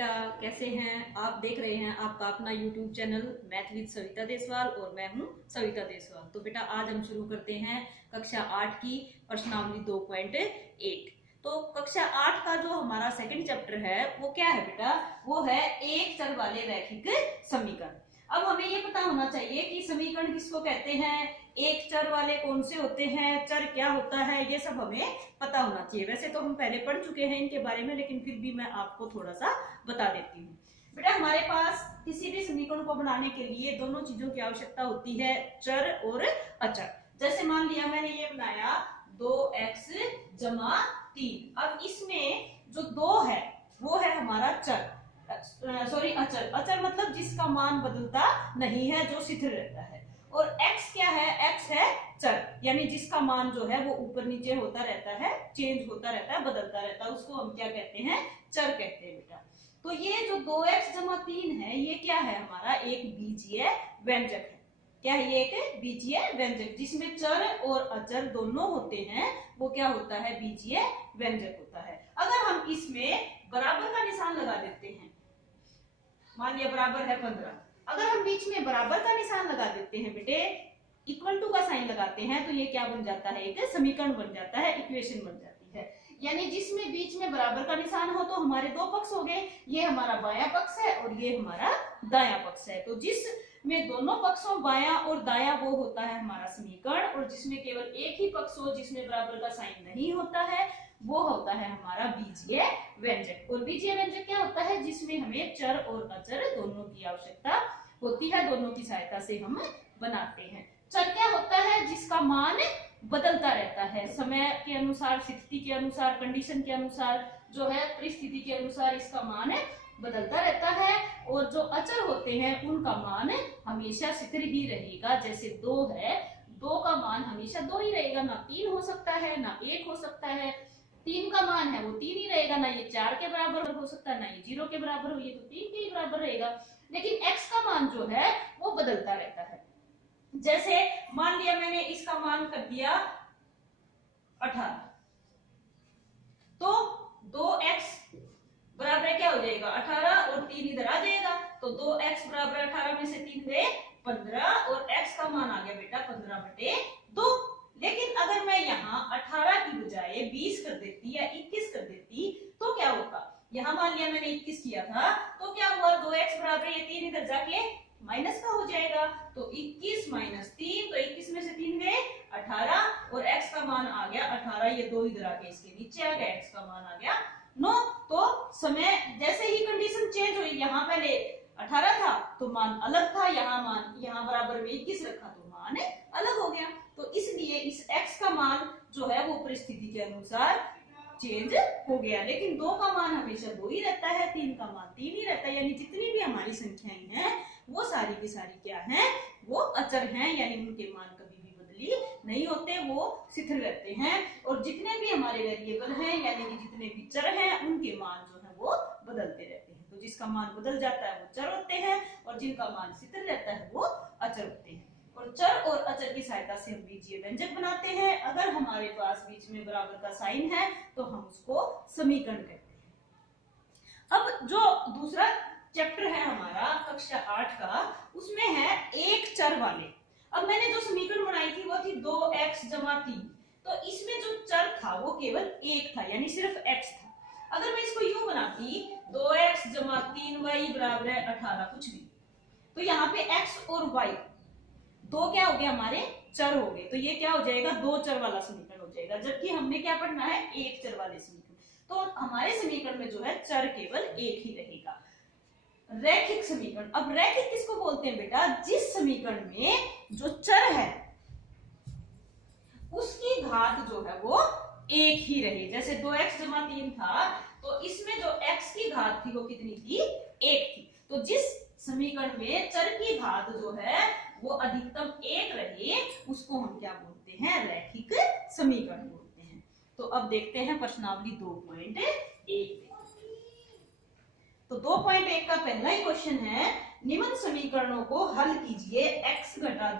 बेटा, कैसे हैं आप? देख रहे हैं आपका अपना YouTube channel math with Savita Deswal और मैं हूं सविता देसवाल। तो बेटा आज हम शुरू करते हैं कक्षा 8 की प्रश्नावली 2.1। तो कक्षा 8 का जो हमारा सेकंड चैप्टर है वो क्या है बेटा? वो है एक चर वाले रैखिक समीकरण। अब हमें ये पता होना चाहिए कि समीकरण किसको कहते हैं, एक चर वाले कौन से होते हैं, चर क्या होता है, ये सब हमें पता होना चाहिए। वैसे तो हम पहले पढ़ चुके हैं इनके बारे में, लेकिन फिर भी मैं आपको थोड़ा सा बता देती हूँ। बेटा हमारे पास किसी भी समीकरण को बनाने के लिए दोनों चीजों की आवश्यकता होती है, चर और अचर। जैसे मान लिया मैंने ये बनाया 2x जमा 3। अब इसमें जो 2 है वो है हमारा चर, सॉरी अचर। अचर मतलब जिसका मान बदलता नहीं है, जो स्थिर रहता है। और x क्या है? x है चर, यानी जिसका मान जो है वो ऊपर नीचे होता रहता है, चेंज होता रहता है, बदलता रहता है, उसको हम क्या कहते हैं? चर कहते हैं बेटा। तो ये जो 2x जमा 3 है ये क्या है? हमारा एक बीजीय व्यंजक है। क्या है ये? एक बीजीय व्यंजक जिसमें चर और अचर दोनों होते हैं, वो क्या होता है? बीजीय व्यंजक होता है। अगर हम इसमें बराबर का निशान लगा देते हैं, मान लिया बराबर है 15, अगर हम बीच में बराबर का निशान लगा देते हैं बेटे, इक्वल टू का साइन लगाते हैं, तो ये क्या बन जाता है? एक समीकरण बन जाता है, इक्वेशन बन जाती है। यानी जिसमें बीच में बराबर का निशान हो तो हमारे दो पक्ष हो गए, ये हमारा बायां पक्ष है और ये हमारा दायां पक्ष है। तो जिसमें दोनों पक्षों बायां और दायां वो होता है हमारा समीकरण, और जिसमें केवल एक ही पक्ष हो जिसमें बराबर का साइन नहीं होता है वो होता है हमारा बीजीय व्यंजक। और बीजीय व्यंजक क्या होता है? जिसमें हमें चर और अचर दोनों की आवश्यकता होती है, दोनों की सहायता से हम बनाते हैं। चर क्या होता है? जिसका मान बदलता रहता है समय के अनुसार, स्थिति के अनुसार, कंडीशन के अनुसार, जो है परिस्थिति के अनुसार इसका मान बदलता रहता है। और जो अचर होते हैं उनका मान हमेशा स्थिर ही रहेगा। जैसे 2 है, 2 का मान हमेशा 2 ही रहेगा, ना 3 हो सकता है ना 1 हो सकता है। 3 का मान है वो 3 ही रहेगा, ना ये 4 के बराबर हो सकता है ना ये 0 के बराबर हो, ये तो 3 के ही बराबर रहेगा। लेकिन x का मान जो है वो बदलता रहता है। जैसे मान लिया मैंने इसका मान कर दिया 18, तो 2x बराबर क्या हो जाएगा? 18 और 3 इधर आ जाएगा, तो 2x बराबर 18 में से 3 गए 15 और x का मान आ गया बेटा 15/2। लेकिन अगर मैं यहाँ 18 की बजाय 20 कर देती या 21 कर देती तो क्या होता? यहाँ मान लिया मैंने 21 किया था, तो क्या हुआ? 2x बराबर ये 3 इधर जाके माइनस का हो जाएगा, तो 21 - 3, तो 21 में से 3 गए 18 और x का मान आ गया 18, ये 2 इधर आके इसके नीचे आ गया, x का मान आ गया 9। तो समय जैसे ही कंडीशन चेंज हुई, यहाँ पहले 18 था तो मान अलग था, यहाँ बराबर में 21 रखा तो मान अलग हो गया। तो इसलिए इस x का मान जो है वो परिस्थिति के अनुसार चेंज हो गया। लेकिन 2 का मान हमेशा 2 ही रहता है, 3 का मान 3 ही रहता है। यानी जितनी भी हमारी संख्याएं हैं वो सारी की सारी क्या हैं? वो अचर हैं, यानी उनके मान कभी भी बदली नहीं होते, वो स्थिर रहते हैं। और जितने भी हमारे वेरिएबल हैं, यानी कि जितने भी चर हैं, उनके मान जो है वो बदलते रहते हैं। तो जिसका मान बदल जाता है वो चर होते हैं, और जिनका मान स्थिर रहता है वो अचर होते हैं। और चर और अचर की सहायता से हम बीजीय व्यंजक बनाते हैं। अगर हमारे पास बीच में बराबर का साइन है तो हम उसको समीकरण कहते हैं। अब जो दूसरा चैप्टर है हमारा कक्षा 8 का, उसमें है एक चर वाले। अब मैंने जो समीकरण बनाई थी वो थी 2x जमा 3, तो इसमें जो चर था वो केवल एक था, यानी सिर्फ x था। अगर मैं इसको यूं बनाती 2x जमा 3y बराबर है 18, कुछ भी, तो यहाँ पे x और y दो क्या हो गए? हमारे चर हो गए। तो ये क्या हो जाएगा? 2 चर वाला समीकरण हो जाएगा। जबकि हमने क्या पढ़ना है? एक चर वाले समीकरण। तो हमारे समीकरण में जो है चर केवल एक ही रहेगा। रैखिक समीकरण। अब रैखिक किसको बोलते हैं बेटा? जिस समीकरण में जो चर है उसकी घात जो है वो एक ही रहे। जैसे 2x जमा 3 था, तो इसमें जो x की घात थी वो कितनी थी? 1 थी। तो जिस समीकरण में चर की घात जो है वो अधिकतम 1 रहे, उसको हम क्या बोलते हैं? रैखिक समीकरण बोलते हैं। तो अब देखते हैं प्रश्नावली 2.1। तो 2.1 का पहला ही क्वेश्चन है, निम्न समीकरणों को हल कीजिए। x घटा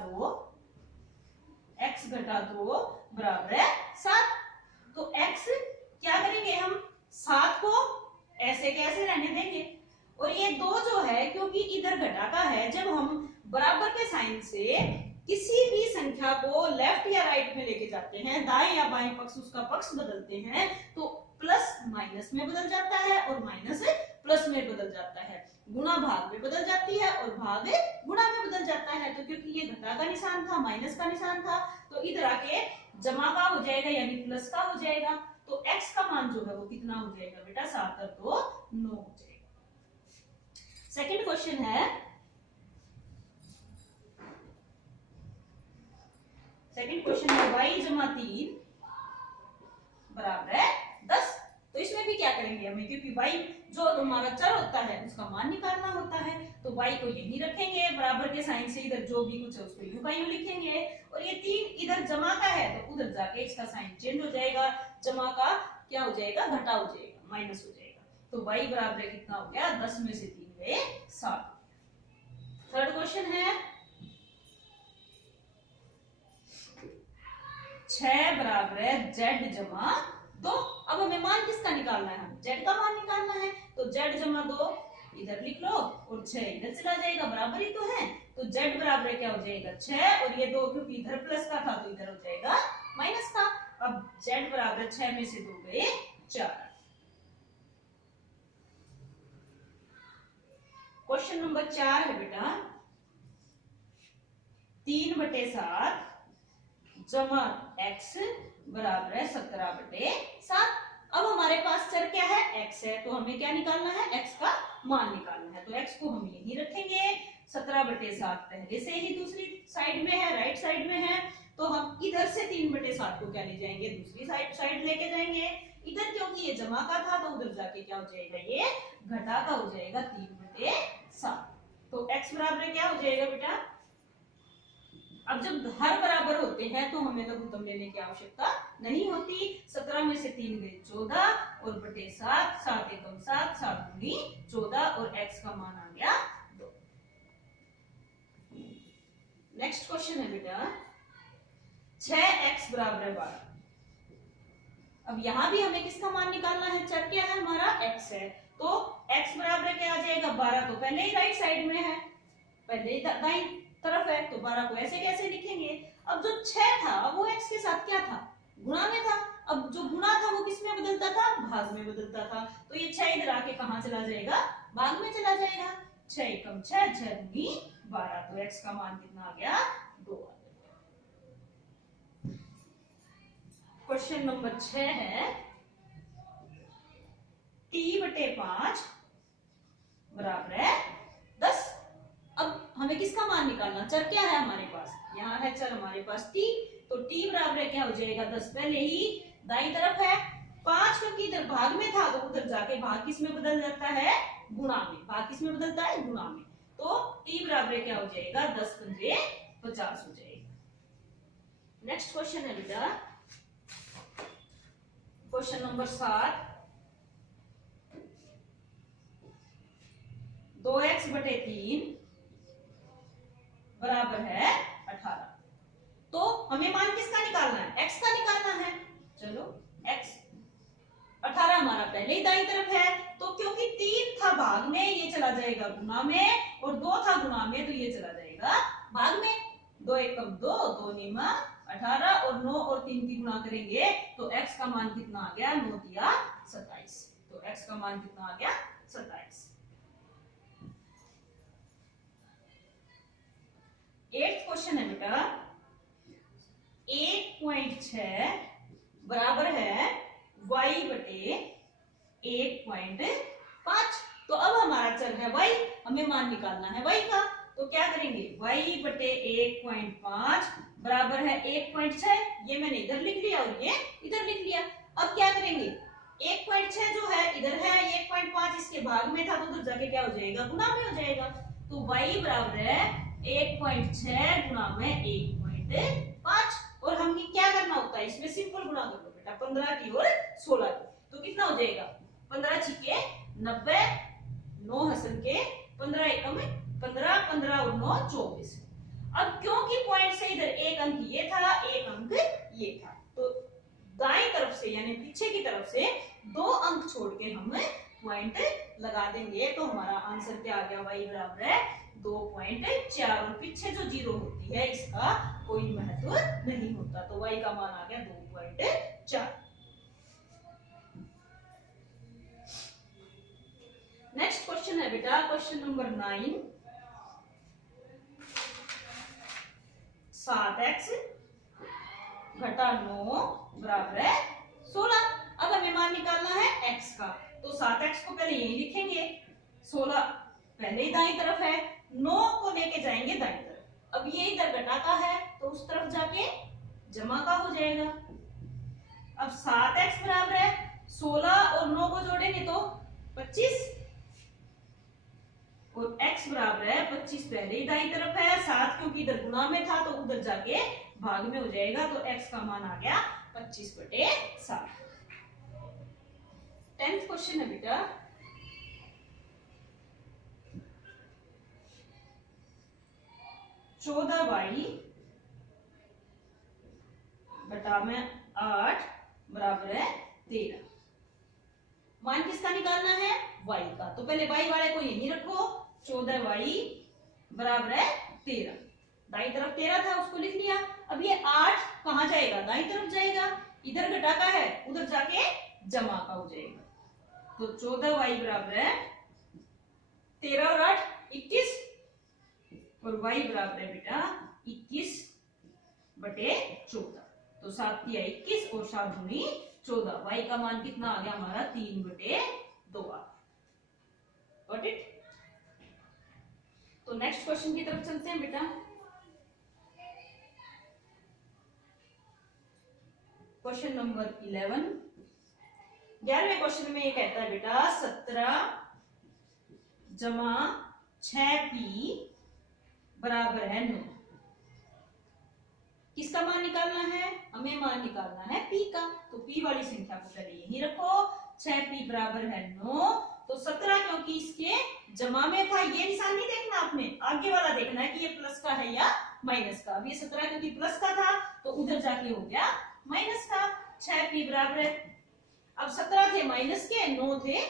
2 बराबर है 7। तो x क्या करेंगे? हम 7 को ऐसे कैसे रहने देंगे, क्योंकि इधर घटा का है, जब हम बराबर के साइन से किसी भी संख्या को लेफ्ट या राइट में लेके जाते हैं, दाएं या बाएं पक्ष उसका पक्ष बदलते हैं, तो प्लस माइनस में बदल जाता है और माइनस प्लस में बदल जाता है, गुणा भाग में बदल जाती है और भाग गुणा में बदल जाता है। तो क्योंकि ये घटा का निशान था, माइनस का निशान था, तो इधर आके जमा का हो जाएगा यानी प्लस का हो जाएगा। तो x का मान जो है वो कितना हो जाएगा बेटा, 7 और 2 9 हो जाएगा। सेकंड क्वेश्चन है, सेकंड क्वेश्चन है y जमा 3 बराबर है 10। तो इसमें भी क्या करेंगे हमें, क्योंकि y जो हमारा चर होता है उसका मान निकालना होता है, तो y को यही रखेंगे, बराबर के साइन से इधर जो भी कुछ है उसको यूं का यूं लिखेंगे, और ये 3 इधर जमा का है तो उधर जाके इसका साइन चेंज हो जाएगा, जमा का क्या हो जाएगा, घटा हो जाएगा, माइनस हो जाएगा। तो y बराबर कितना हो गया, 10 में से 3 गए 7। थर्ड क्वेश्चन है 6 बराबर है z जमा 2। अब हमें मान किसका निकालना है, z का मान निकालना है, तो z जमा 2 इधर लिख लो और 6 इधर चला जाएगा, बराबर ही तो है। तो z बराबर क्या हो जाएगा 6 और ये 2 क्योंकि इधर प्लस का था तो इधर हो जाएगा माइनस का। अब z बराबर 6 में से 2 गए 4। क्वेश्चन नंबर 4 है बेटा 3/7 जमा x बराबर है 17/7। अब हमारे पास चर क्या है, x है, तो हमें क्या निकालना है, x का मान निकालना है। तो x को हम यही रखेंगे, 17/7 पहले से ही दूसरी साइड में है, राइट साइड में है, तो हम इधर से 3/7 को क्या ले जाएंगे, दूसरी साइड लेके जाएंगे। इधर क्योंकि ये जमा का था तो उधर जाके क्या हो जाएगा, ये घटा का हो जाएगा 3/7। तो x बराबर क्या हो जाएगा बेटा, अब जब हर बराबर होते हैं तो हमें लघुत्तम लेने की आवश्यकता नहीं होती। 17 में से 3 गए 14 और बटे 7, 7 एकम 7, 7 दूनी 14 और x का मान आ गया 2। नेक्स्ट क्वेश्चन है बेटा 6x बराबर है 12। अब यहां भी हमें किसका मान निकालना है, चर क्या है हमारा, x है, तो x बराबर क्या आ जाएगा 12, तो पहले ही राइट साइड में है, पहले ही दाईं तरफ है, तो 12 को ऐसे कैसे लिखेंगे। अब जो 6 था वो x के साथ क्या था, गुणा में था। अब जो गुणा था वो किस में बदलता था, भाग में बदलता था, तो ये 6 इधर आके कहां चला जाएगा, भाग में चला जाएगा। 6 एकम 6, 6 दूनी 12, तो x का मान कितना आ गया, 2 आ गया। क्वेश्चन नंबर 6 है t/5 बराबर है 10। अब हमें किसका मान निकालना, चर क्या है हमारे पास, यहाँ है चर हमारे पास t, तो t बराबर क्या हो जाएगा 10, पहले ही दाईं तरफ है, 5 क्योंकि इधर भाग में था तो उधर जाके भाग किस में बदल जाता है, गुणा में, भाग किस में बदलता है, गुणा में, तो t बराबर क्या हो जाएगा 10 पंजे 50 हो जाएगा। नेक्स्ट क्वेश्चन है बेटा क्वेश्चन नंबर 7 2x/3 बराबर है 18। तो हमें मान किसका निकालना है, x का निकालना है। चलो x 18 हमारा पहले ही दाईं तरफ है, तो क्योंकि 3 था भाग में ये चला जाएगा गुणा में, और 2 था गुणा में तो ये चला जाएगा भाग में। 2 एकम 2, 2 निमा 18 और 9 और 3 की गुणा करेंगे तो x का मान कितना आ गया, 9 दिया 27, तो x का मान कितना आ गया 27। 8th क्वेश्चन है बेटा 1.6 बराबर है y/1.5। तो अब हमारा चर है y, हमें मान निकालना है y का, तो क्या करेंगे, y/1.5 बराबर है 1.6, ये मैंने इधर लिख लिया और ये इधर लिख लिया। अब क्या करेंगे, 1.6 जो है इधर है, 1.5 इसके भाग में था तो उधर जाके क्या हो जाएगा, गुणा में हो जाएगा। तो y बराबर है 1.6 गुणा में 1.5, और हमें क्या करना होता है, इसमें सिंपल गुणा कर लो बेटा, 15 की और 16 की, तो कितना हो जाएगा, 15 छिके 90, 9 हसन के 15 एकम 15, 15 और 9 24। अब क्योंकि पॉइंट से इधर एक अंक ये था, एक अंक ये था, तो दाएं तरफ से यानी पीछे की तरफ से 2 अंक छोड़ के हम पॉइंट लगा देंगे तो हमारा आंसर क्या आ गया, y बराबर है 2.4। और पीछे जो 0 होती है इसका कोई महत्व नहीं होता, तो y का मान आ गया 2.4। नेक्स्ट क्वेश्चन है बेटा क्वेश्चन नंबर 9। 7x घटा 9 बराबर है 16। अब हमें मान निकालना है x का, तो 7x को पहले यही लिखेंगे, 16 पहले ही दाईं तरफ है, 9 को लेके जाएंगे दाईं तरफ। अब ये इधर घटा का है तो उस तरफ जाके जमा का हो जाएगा। अब 7x बराबर है 16 और 9 को जोड़ेंगे तो 25, और x बराबर है 25 पहले ही दाईं तरफ है, 7 क्योंकि इधर गुणा में था तो उधर जाके भाग में हो जाएगा, तो x का मान आ गया 25/7। 10th क्वेश्चन है बेटा 14y घटा में 8 बराबर है 13। मान किसका निकालना है, y का, तो पहले y वाले को यहीं रखो, 14y बराबर है 13। दाईं तरफ 13 था उसको लिख लिया। अब ये 8 कहां जाएगा, दाईं तरफ जाएगा, इधर घटा का है उधर जाके जमा का हो जाएगा, तो 14y बराबर है 13 और 8 21, और y बराबर है बेटा 21/14, तो 7 तिया 21 और 7 दूनी 14। y का मान कितना आ गया हमारा 3/2। Got it. तो नेक्स्ट क्वेश्चन की तरफ चलते हैं बेटा। Question number 11। 11वें क्वेश्चन में ये कहता है बेटा 17 जमा 6p बराबर है 9। किसका मान निकालना है, हमें मान निकालना है p का, तो p वाली संख्या को पहले यहीं रखो, 6p बराबर है 9, तो 17 क्योंकि इसके जमा में था, ये निशान नहीं देखना आपने, आगे वाला देखना है कि ये प्लस का है या माइनस का। अब ये 17 क्योंकि प्लस का था तो उधर जाके हो गया माइनस का, 6p बराबर है, अब 17 थे माइनस के, 9 थे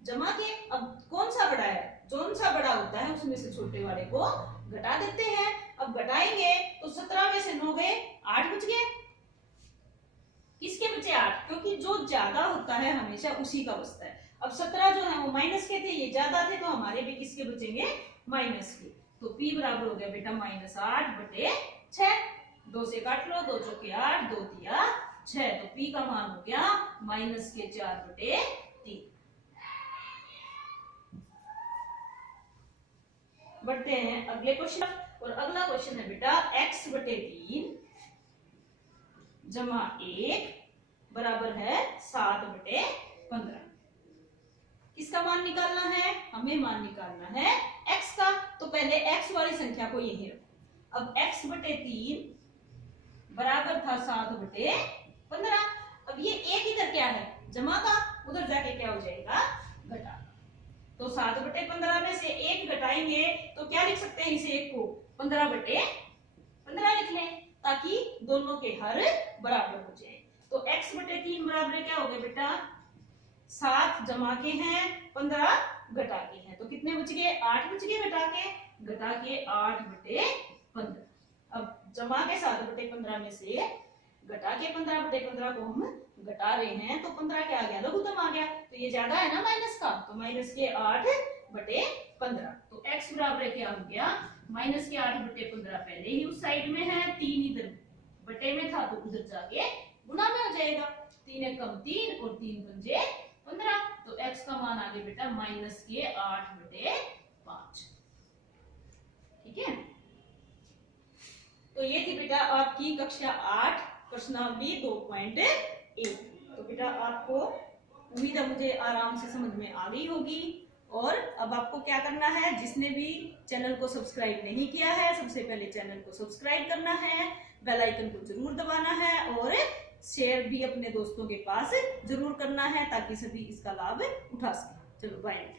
जमा के। अब कौन सा बड़ा है, कौन सा बड़ा होता है उसमें से छोटे वाले को घटा देते हैं। अब घटाएंगे तो 17 में से 9 गए, 8 बच गए। किसके बचे 8, क्योंकि जो ज्यादा होता है हमेशा उसी का बचता है। अब 17 जो है वो माइनस के थे, ये ज्यादा थे, तो हमारे भी किसके बचेंगे, माइनस के। तो p बराबर हो गया बेटा -8/6। 2 से काट लो, 2 चौके 8, 2 तिया 6, तो p का मान हो गया -4/3। बढ़ते हैं अगले क्वेश्चन, और अगला क्वेश्चन है बेटा x/3 जमा 1 बराबर है 7/15। किसका मान निकालना है, हमें मान निकालना है x का, तो पहले x वाली संख्या को यही रखो। अब x/3 बराबर था 7/15। अब ये एक इधर क्या है, जमा का, उधर जाके क्या हो जाएगा, घटा। तो 7/15 में से 1 घटाएंगे तो क्या लिख सकते हैं इस 1 को, 15/15 लिख लें, ताकि दोनों के हर बराबर हो जाए। तो x/3 बराबर क्या हो गया बेटा, 7 जमा के हैं, 15 घटा के हैं, तो कितने बच गए, 8 बच गए घटा के 8/15। अब जमा के 7/15 में से घटा के 15/15 को हम घटा रहे हैं, तो 15 क्या आ गया, लघुत्तम आ गया, तो ये ज्यादा है ना माइनस का, तो माइनस के 8/15। तो x बराबर क्या हो गया, -8/15 पहले ही उस साइड में है, 3 इधर बटे में था तो उधर जाके गुणा में हो जाएगा, 3 एक कम 3 और 3 पंजे 15, तो x का मान आ गया बेटा -8/5। ठीक है, तो ये थी बेटा आपकी कक्षा 8 प्रश्नावली 2.1। तो बेटा आपको उम्मीद है मुझे आराम से समझ में आ गई होगी। और अब आपको क्या करना है, जिसने भी चैनल को सब्सक्राइब नहीं किया है, सबसे पहले चैनल को सब्सक्राइब करना है, बेल आइकन को जरूर दबाना है, और शेयर भी अपने दोस्तों के पास जरूर करना है, ताकि सभी इसका लाभ उठा सकें। चलो बाय।